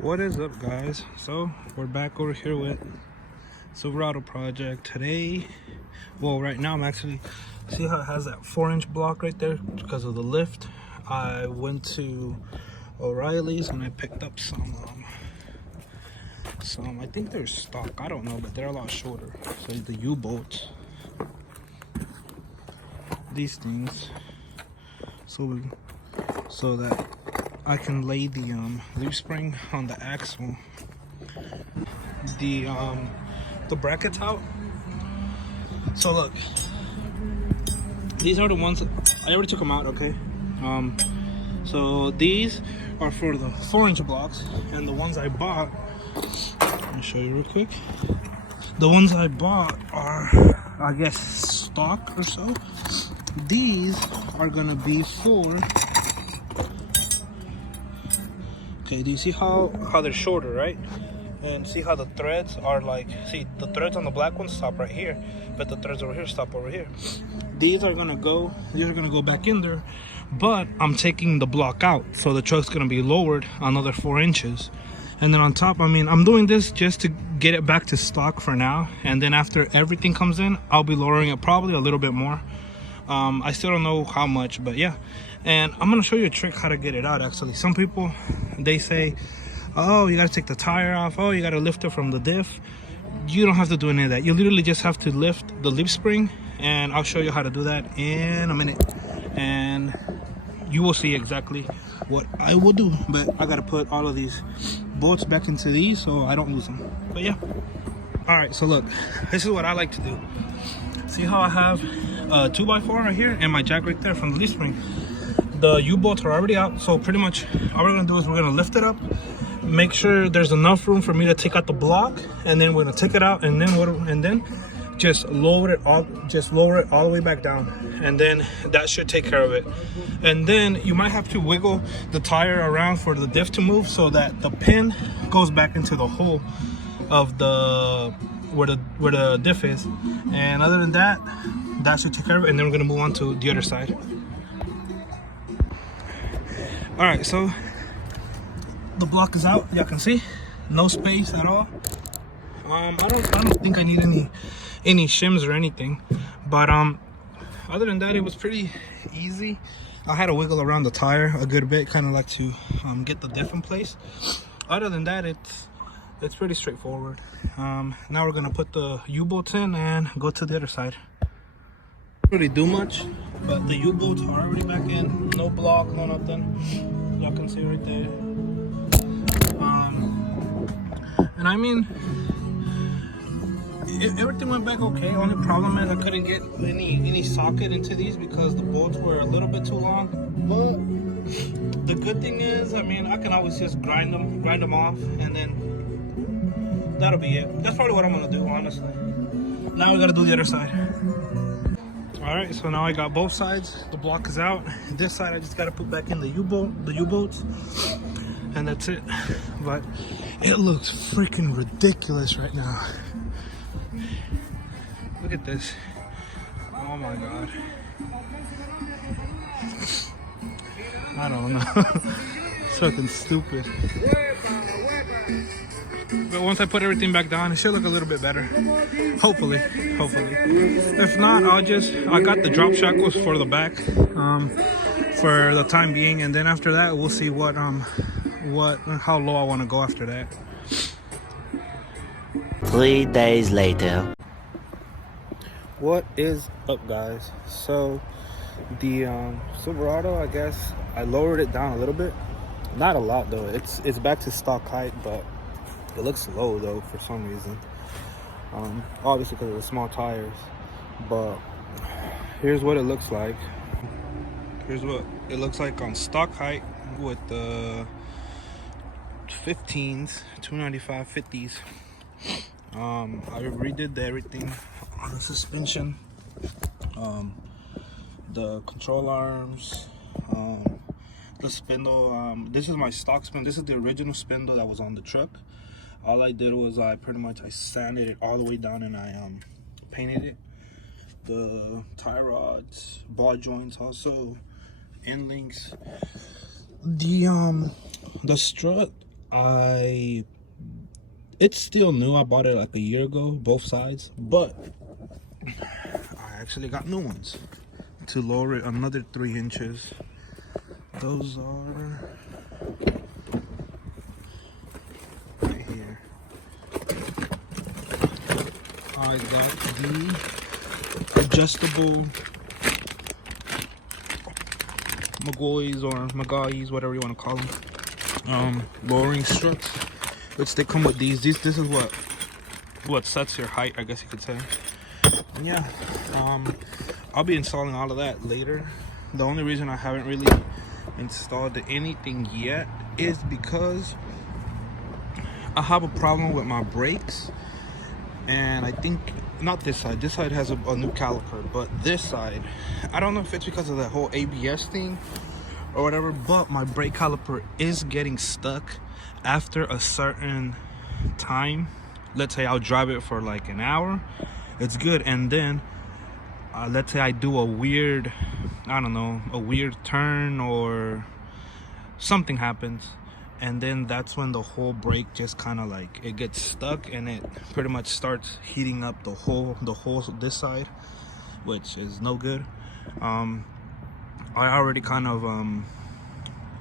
What is up, guys? So we're back over here with Silverado project today. Well, right now I'm actually, see how it has that 4-inch block right there because of the lift. I went to O'Reilly's and I picked up some I think they're stock, I don't know, but they're a lot shorter. So the U-bolts, these things, so that I can lay the leaf spring on the axle, the brackets out. So look, these are the ones I already took them out. Okay, so these are for the 4-inch blocks, and the ones I bought, let me show you real quick. The ones I bought are, I guess, stock or so. These are gonna be for, okay, do you see how they're shorter, right? And see how the threads are like, see the threads on the black ones stop right here, but the threads over here stop over here. These are gonna go back in there, but I'm taking the block out, so the truck's gonna be lowered another 4 inches. And then on top, I mean, I'm doing this just to get it back to stock for now, and then after everything comes in, I'll be lowering it probably a little bit more. I still don't know how much, but yeah. And I'm gonna show you a trick how to get it out. Actually, some people, they say, oh, you gotta take the tire off, oh, you gotta lift it from the diff. You don't have to do any of that. You literally just have to lift the leaf spring, and I'll show you how to do that in a minute, and you will see exactly what I will do. But I gotta put all of these bolts back into these so I don't lose them. But yeah, all right, so look, this is what I like to do. See how I have a 2x4 right here and my jack right there from the leaf spring. The U-bolts are already out, so pretty much all we're gonna do is we're gonna lift it up, make sure there's enough room for me to take out the block, and then we're gonna take it out, and then just lower it all the way back down, and then that should take care of it. And then you might have to wiggle the tire around for the diff to move so that the pin goes back into the hole of the where the diff is. And other than that, that should take care of it, and then we're gonna move on to the other side. All right, so the block is out. Y'all can see, no space at all. I don't think I need any shims or anything, but other than that, it was pretty easy. I had to wiggle around the tire a good bit, kind of like to get the diff in place. Other than that, it's pretty straightforward. Now we're gonna put the U-bolts in and go to the other side. Don't really do much, but the U-bolts are already back in. No block, no nothing. Y'all can see right there. And I mean, everything went back okay. Only problem is I couldn't get any socket into these because the bolts were a little bit too long. But the good thing is, I mean, I can always just grind them off, and then that'll be it. That's probably what I'm gonna do, honestly. Now we gotta do the other side. All right, so now I got both sides. The block is out. This side I just gotta put back in the U-bolts, and that's it. But it looks freaking ridiculous right now. Look at this. Oh my god. I don't know. Something stupid. But once I put everything back down, it should look a little bit better. Hopefully. If not, I got the drop shackles for the back, for the time being, and then after that we'll see how low I want to go after that. 3 days later. What is up, guys? So the Silverado, I guess I lowered it down a little bit, not a lot though. It's back to stock height, but it looks low though for some reason, obviously because of the small tires. But here's what it looks like. Here's what it looks like on stock height with the 15s, 295 50s. I redid everything on the suspension, the control arms, the spindle. This is my stock spindle. This is the original spindle that was on the truck. All I did was I sanded it all the way down, and I painted it. The tie rods, ball joints, also end links. The strut It's still new. I bought it like a year ago, both sides, but I actually got new ones to lower it another 3 inches. Those are right here. I got the adjustable McGawies, whatever you want to call them, lowering struts, which they come with these. This is what sets your height, I guess you could say. And yeah, I'll be installing all of that later. The only reason I haven't really installed anything yet is because I have a problem with my brakes, and I think not this side. This side has a new caliper, but this side, I don't know if it's because of that whole ABS thing or whatever, but my brake caliper is getting stuck after a certain time. Let's say I'll drive it for like an hour, it's good, and then let's say I do a weird, I don't know, a weird turn or something happens, and then that's when the whole brake just kind of like, it gets stuck and it pretty much starts heating up the whole this side, which is no good. I already kind of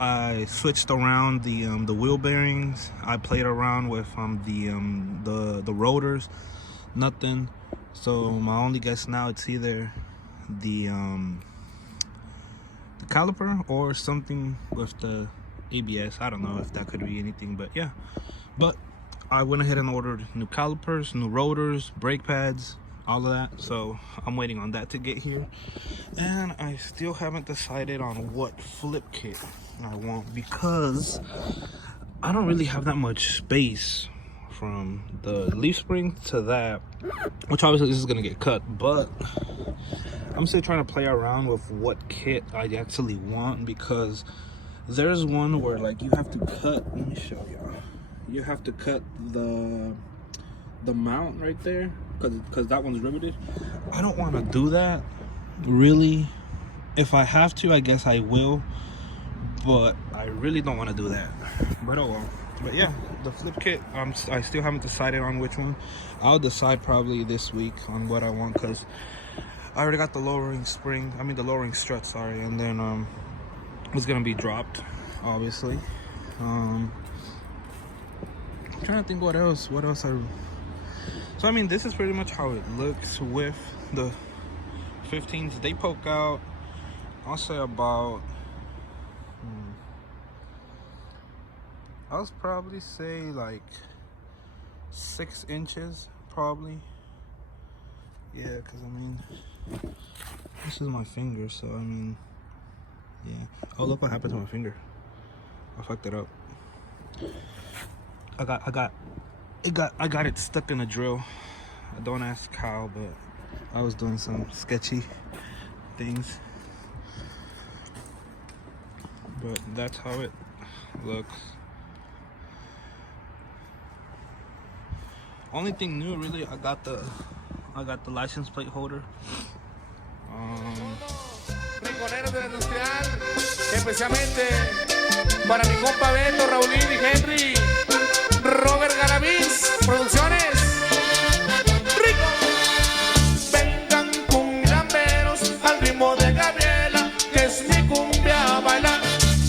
I switched around the wheel bearings. I played around with the rotors, nothing. So my only guess now, it's either the caliper or something with the ABS. I don't know if that could be anything, but yeah. But I went ahead and ordered new calipers, new rotors, brake pads, all of that. So I'm waiting on that to get here, and I still haven't decided on what flip kit I want, because I don't really have that much space from the leaf spring to that, which obviously this is gonna get cut, but I'm still trying to play around with what kit I actually want, because there's one where like you have to cut, let me show y'all, you have to cut the mount right there, because that one's riveted. I don't want to do that really. If I have to, I guess I will, but I really don't want to do that. But oh well. But yeah, the flip kit, I still haven't decided on which one. I'll decide probably this week on what I want, because I already got the lowering spring, I mean the lowering strut, sorry, and then it's gonna be dropped, obviously. I'm trying to think what else so I mean, this is pretty much how it looks with the 15s. They poke out, I'll say about I'll probably say like 6 inches, probably. Yeah, because I mean, this is my finger, so I mean, yeah. Oh, look what happened to my finger. I fucked it up. I got it stuck in a drill. Don't ask how, but I was doing some sketchy things. But that's how it looks. Only thing new, really, I got the license plate holder. Rinconeros de la Industrial, especialmente para mi compa Beto, Raulín y Henry, Robert Garavis, Producciones. Rico. Vengan cumbiamberos al ritmo de Gabriela, que es mi cumbia a bailar.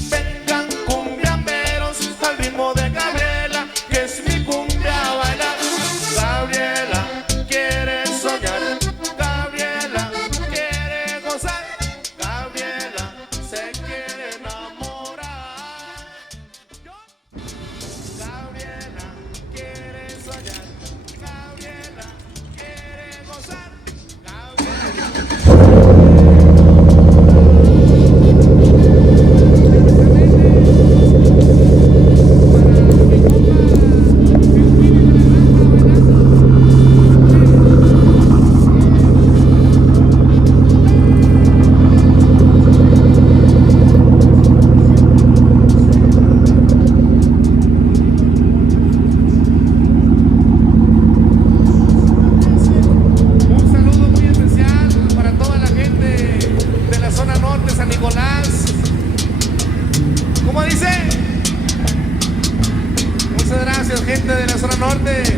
Vengan cumbiamberos al ritmo de Gabriela, que es mi cumbia a bailar. Gabriela quiere soñar, Gabriela quiere gozar, Gabriela se quiere enamorar. Gabriela quiere soñar, Gabriela quiere gozar, Gabriela. norte.